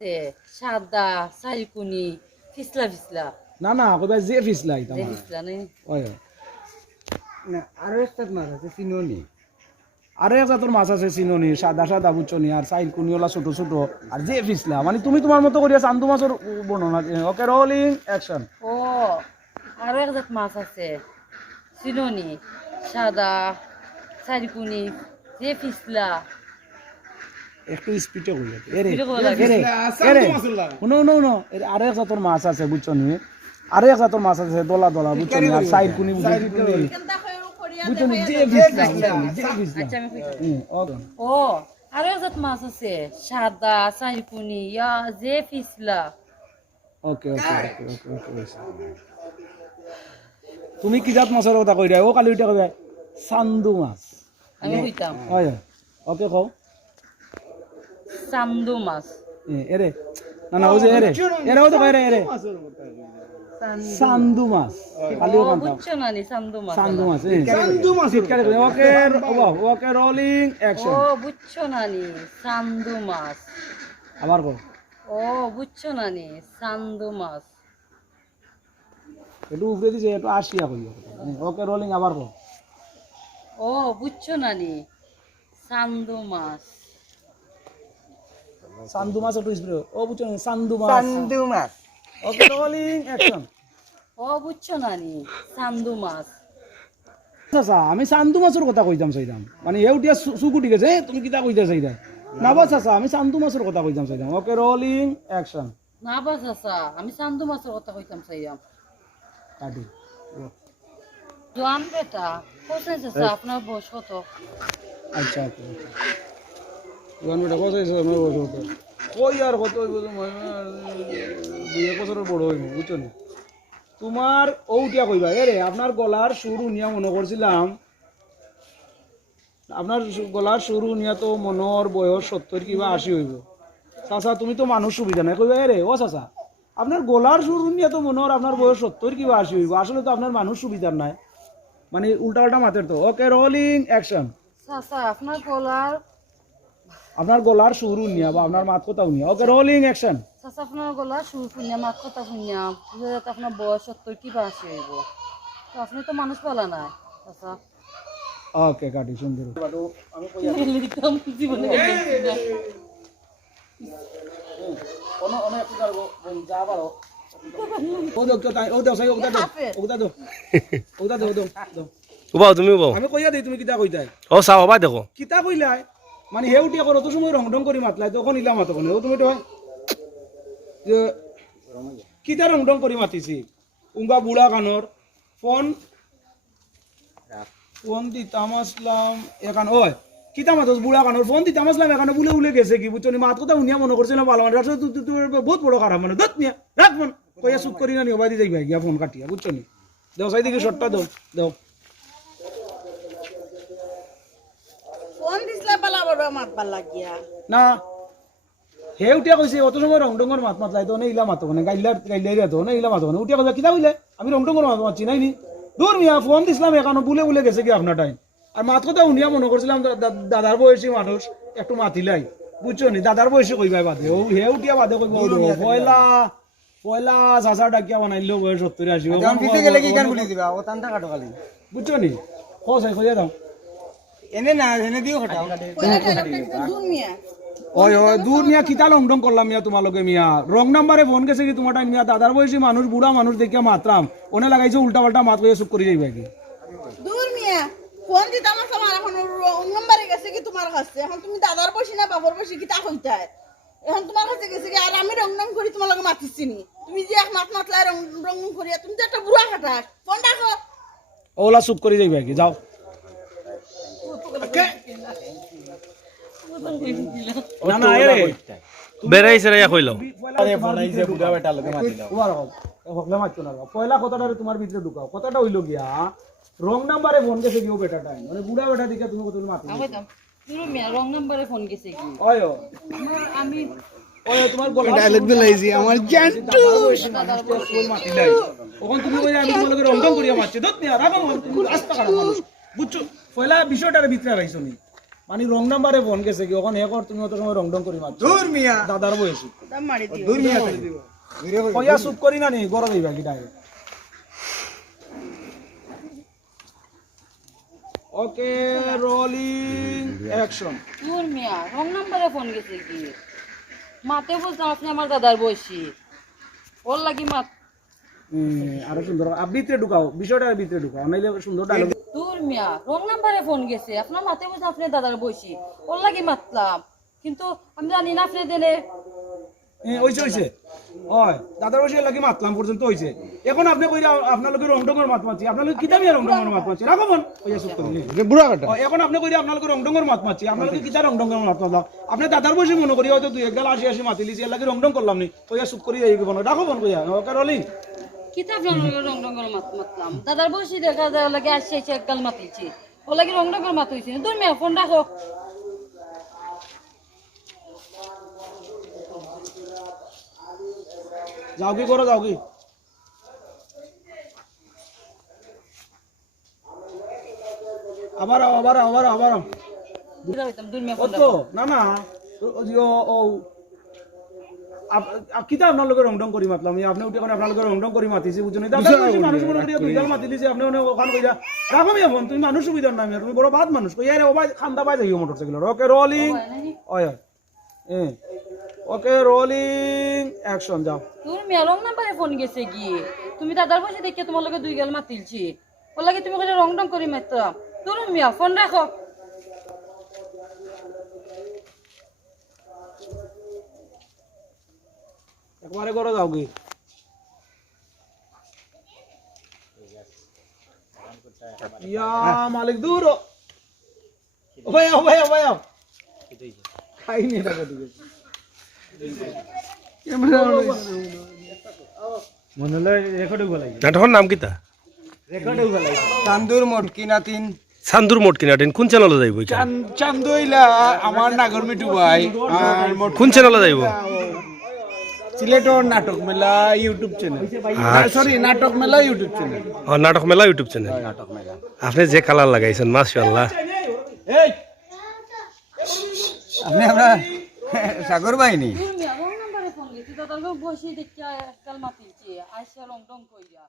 সাদা সাইকুনি ফিসলা ফিসলা না না কইবা যে ফিসলাই যে তোমার ফিসলা নেই ওই না আরো একটা মাছ আছে চিনোনি আরে একটা তোর মাছ আছে চিননি সাদা সাদা বুচনি আর সাইল কুনিওলা ছোট ছোট আর যে ফিসলা মানে তুমি তোমার মতো করিয়া চান্দু মাছের বর্ণনা ওকে রোলিং অ্যাকশন ও আরো এক জাত মাছ আছে চিননি সাদা সাইকুনি যে ফিসলা একটু স্পিডে কইলে এরে স্পিডে কইলে এরে এরে নো নো নো আরে একটা তোর মাছ আছে বুচনি আরে একটা তোর মাছ আছে দলা দলা বুচনি আর সাইল কুনি বুচনি বুঝলি যে ফিসলা যে ফিসলা আচ্ছা আমি কইতাছি ও আরো এক জাত মাছ আছে সাদা সাইকুনি ইয়া যে ফিসলা ওকে ওকে ওকে ওকে ওকে তুমি কি জাত মাছের কথা কই রা ও কালি ওইটা কইবা চান্দু মাছ আমি কইতাম হয় ওকে কও সান্দু মাছ এরে না না ও যে এরে এরাও তো কই রে এরে চান্দু মাছ কালিও ও কান্তাম বুঝছো না নি সান্দু মাছ চান্দু মাছ চান্দু মাছ ওকে ওকে রোলিং অ্যাকশন ও বুঝছো না নি সান্দু মাছ আবার কও ও বুঝছো না নি সান্দু মাছ একটু উপরে দিছে একটু আসিয়া কইও ওকে রোলিং আবার কও ও বুঝছো না নি সান্দু মাছ চান্দু মাছ একটু স্প্রে ও বুঝছো না চান্দু মাছ চান্দু মাছ ওকে রোলিং অ্যাকশন ও বুঝছো না নি সান্দু মাছ আচ্ছা আমি চান্দু মাছের কথা কইতাম চাইতাম মানে এউটিয়া চুকু ঠিক আছে তুমি কিতা কইতা চাইতা না বাস আচ্ছা আমি চান্দু মাছের কথা কইতাম চাইতাম ওকে রোলিং অ্যাকশন না বাস আসা আমি সান্দু মাছের কথা কইতাম চাইয়াম কাটি জোয়ান বেটা কোথায় আছে আপনার বয়স কত আচ্ছা আচ্ছা জোয়ান বেটা কত হয়েছে আমার বয়স কত কই আর কত হইব তোমার 2 বছরের বড় হইব বুঝছো না তোমার ওটিয়া কইবা এরে আপনার গলার সুর নিয়া মনে করছিলাম আপনার গলার সুর নিয়া তো মনোর বয়স 70 কিবা 80 হইব চাচা তুমি তো মানুষ সুবিধা নাই কইবা এরে ও চাচা আপনার গলার সুর নিয়া তো মনোর আপনার বয়স 70 কিবা 80 হইব আসলে তো আপনার মানুষ সুবিধার নাই মানে উল্টা উল্টা মাতের তো ওকে রোলিং অ্যাকশন চাচা আপনার গলার আপনার গলার সুর নিয়া বা আপনার মাত কথা নিয়া ওকে রোলিং অ্যাকশন চাচা আপনার গলা সুর শুনিয়া মাত কথা শুনিয়া বুঝা যাতে আপনার বয়স 70 কি বা 80 হইব তো আপনি তো মানুষ পালা নাই চাচা ওকে কাটি সুন্দর আমি লিখতাম জীবনে ono ono একটু দাও যা পারো ও দাও তো তাই ও দাও সাই ও দাও ও দাও ও দাও দাও উবাও তুমি উবাও আমি কইয়া দেই তুমি কিতা কইতাই ও চাও বা দেখো কিতা কইলাই মানে হেউটিয়া করো তো সময় রং রং করি মাতলাই তখন ইলা মাতো কোনে ও তুমি তো যে কিতা রং রং করি মাতিছি উঙ্গা বুড়া কানর ফোন ফোন দিতাম আসলাম এখান ওই কিতা মাতস বুড়া কানর ফোন দিতাম আসলাম এখানে বুলে বুলে গেছে কি বুঝছো মাত কথা উনিয়া মনে করছে না ভালো মানে বহুত বড় খারাপ মানে দত নিয়া রাখ ফোন কইয়া চুপ করি না নিও বাইরে যাইবা গিয়া ফোন কাটিয়া বুঝছো নি দাও সাই দিকে শটটা দাও দাও ফোন দিছলা পালা বড় মাত ভাল লাগিয়া না হে উঠিয়া কইছে অত সময় রং ডঙ্গর মাত মাত লাইতো না ইলা মাতো মানে গাইলাই রাতো না ইলা মাতো না উঠিয়া কইছে কিতা কইলে আমি রং ডঙ্গর মাত মাতছি নাই নি দূর মিয়া ফোন দিছিলাম এখানে বুলে বুলে গেছে কি আপনার টাইম আর মাত কথা উনিয়া মনে করছিলাম দাদার বয়সী মানুষ একটু মাতিলাই বুঝছো নি দাদার বয়সী কইবাই বাদে ও হে উঠিয়া বাদে কইব পয়লা পয়লা চাচা ডাকিয়া বানাইলো বয়স 70 80 এখন পিছে গেলে কি গান বলি দিবা ও তান্তা কাটো খালি বুঝছো নি কইছে কইয়া দাও এনে না এনে দিও খাটাও দূর মিয়া ওই ওই দূর মিয়া কিতা লংডং করলাম মিয়া তোমালোকে মিয়া রং নাম্বারে ফোন গেছে কি তোমার টাইম মিয়া দাদার বয়সী মানুষ বুড়া মানুষ দেখিয়া মাত্রাম ওনে লাগাইছে উল্টা পাল্টা মাত কইয়া চুপ করে যাইবা কি দূর মিয়া ফোন দিতাম আমার এখন নম্বরে গেছে কি তোমার কাছে এখন তুমি দাদার বসি না বাবার বসি কি তা কইতাই এখন তোমার কাছে গেছে কি আর আমি রং রং করি তোমার লগে মাতিছি নি তুমি যে এক মাত মাতলাই রং রং করিয়া তুমি তো একটা বুড়া খাটাস ফোন রাখো ওলা চুপ করে যাইবা কি যাও না না এরে বেড়াইছে রে কইলো আরে ফোনাই যে বুড়া বেটা লগে মাতিলাও ওয়ার হকলে মারতো না পয়লা কথাটারে তোমার ভিতরে ঢুকাও কথাটা হইলো গিয়া রং নাম্বারে ফোন গেছে কিও বেটা টাইম মানে বুড়া বেটা দিকে তুমি কত মাতি আমি কইতাম দূর মিয়া রং নম্বরে ফোন গেছে কি ওই আমি ওই তোমার গলা ডায়লগ দিলাইছি আমার জানটু মাতিলাই ওখান তুমি কইরা আমি তোমাকে রং রং করিয়া মারছি দত নিয়া রাখো তুমি আস্তা কাটা মানুষ বুঝছো পয়লা বিষয়টার ভিতরে রাইছো নি মানে রং নাম্বারে ফোন গেছে কি ওখানে একর তুমি অত সময় রং ডং করি মারছো দূর মিয়া দাদার বয়সী দাম মারি দিও দূর মিয়া করে দিব ঘুরে ঘুরে কইয়া চুপ করি না নি গরম হইবা কি ডাইরেক্ট ওকে রোলিং অ্যাকশন তোর মিয়া রং নাম্বারে ফোন গেছে কি মাতে বলতাম আপনি আমার দাদার বয়সী ওর লাগি মাত আরো সুন্দর ভিতরে ঢুকাও বিষয়টা ভিতরে ঢুকাও নাইলে সুন্দর ডায়লগ তোর মিয়া রং নাম্বারে ফোন গেছে আপনার মাতে বলতাম আপনি দাদার বয়সী ওর লাগি মাতলাম কিন্তু আমি জানি না আপনি দিলে হইছে হইছে হয় দাদার বসে লাগি মাতলাম পর্যন্ত হইছে এখন আপনি কইরা আপনার লগে রং ডঙ্গর মাত মারছি আপনার লগে কিতা মিয়া রং ডঙ্গর মাত মারছি রাখো মন কইয়া চুপ করি বুড়া কাটা এখন আপনি কইরা আপনার লগে রং ডঙ্গর মাত মারছি আপনার লগে কিতা রং ডঙ্গর মাত মারলাম আপনি দাদার বসে মনে করি হয়তো দুই একগাল আসি আসি মাতিলিছি এর লাগি রং ডং করলাম নি কইয়া চুপ করি এই বন রাখো মন কইয়া ওকে রোলিং কিতা আপনার রং ডঙ্গর মাতলাম দাদার বয়সী দেখা যায় লাগে আসছে এসে একগাল মাতিছি ওর লাগি রং ডঙ্গর মাত হইছে তোর মিয়া ফোন রাখো যাও কি করো যাও কি আবার আবার আবার আবার কিতা হইতাম তোর মিয়া ও ফোন তো রাখো না না ও কিতা আপনার লগে রং ডং করি মাতলাম আপনি উঠে এখন আপনার লগে রং ডং করি মাতিছি বুঝছেন দাদা বলছি মানুষ মনে করি দুই গাল মাতি দিছি আপনি ওখান কইরা রাখো মিয়া ফোন তুমি মানুষ সুবিধার না তুমি বড় বাদ মানুষ কই আরে ও ভাই খান্দা বাই যাইও মোটরসাইকেল ওকে রোলিং ওয় ওকে রোলিং অ্যাকশন যাও তোর মিয়া রং নাম্বারে ফোন গেছে গিয়ে তুমি দাদার বসে দেখে তোমার লগে দুই গাল মাতিলছি ওর লাগে তুমি কইলে রং ডং করি মারতাম তোর মিয়া ফোন রাখো একবারে করো যাও কি ইয়া মালিক দূর ও ভাই ও ভাই ও ভাই খাই নি এটা কত মনে লয় রেকর্ড হইব লাগে নাটকের নাম কিতা রেকর্ড হইব লাগে চান্দুর মটকি নাতিন চান্দুর মোট কিনা কোন চ্যানেলে যাইব এটা চান্দুইলা আমার নাগর মিটু ভাই আর কোন চ্যানেলে যাইব সিলেটর নাটক মেলা ইউটিউব চ্যানেল সরি নাটক মেলা ইউটিউব চ্যানেল নাটক মেলা ইউটিউব চ্যানেল আপনি যে কালার লাগাইছেন মাশাআল্লাহ এই আপনি আমরা সাগর বাহিনী তোর মিয়া রং নাম্বারে ফোন গেছে দাদার বসে দেখে একগাল মাতিলছি আইসা রং ডং কইরা